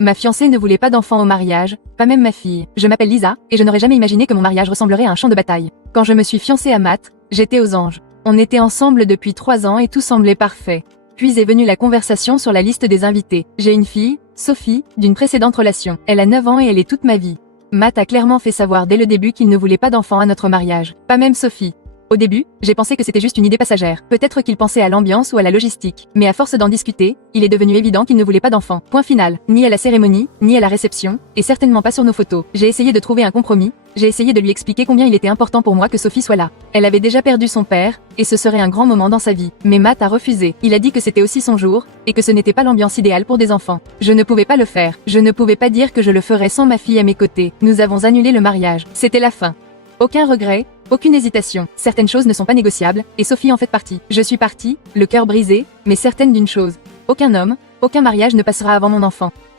Ma fiancée ne voulait pas d'enfant au mariage, pas même ma fille. Je m'appelle Lisa, et je n'aurais jamais imaginé que mon mariage ressemblerait à un champ de bataille. Quand je me suis fiancée à Matt, j'étais aux anges. On était ensemble depuis 3 ans et tout semblait parfait. Puis est venue la conversation sur la liste des invités. J'ai une fille, Sophie, d'une précédente relation. Elle a 9 ans et elle est toute ma vie. Matt a clairement fait savoir dès le début qu'il ne voulait pas d'enfant à notre mariage. Pas même Sophie. Au début, j'ai pensé que c'était juste une idée passagère. Peut-être qu'il pensait à l'ambiance ou à la logistique. Mais à force d'en discuter, il est devenu évident qu'il ne voulait pas d'enfant. Point final. Ni à la cérémonie, ni à la réception, et certainement pas sur nos photos. J'ai essayé de trouver un compromis. J'ai essayé de lui expliquer combien il était important pour moi que Sophie soit là. Elle avait déjà perdu son père, et ce serait un grand moment dans sa vie. Mais Matt a refusé. Il a dit que c'était aussi son jour, et que ce n'était pas l'ambiance idéale pour des enfants. Je ne pouvais pas le faire. Je ne pouvais pas dire que je le ferais sans ma fille à mes côtés. Nous avons annulé le mariage. C'était la fin. Aucun regret, aucune hésitation. Certaines choses ne sont pas négociables, et Sophie en fait partie. Je suis partie, le cœur brisé, mais certaine d'une chose. Aucun homme, aucun mariage ne passera avant mon enfant.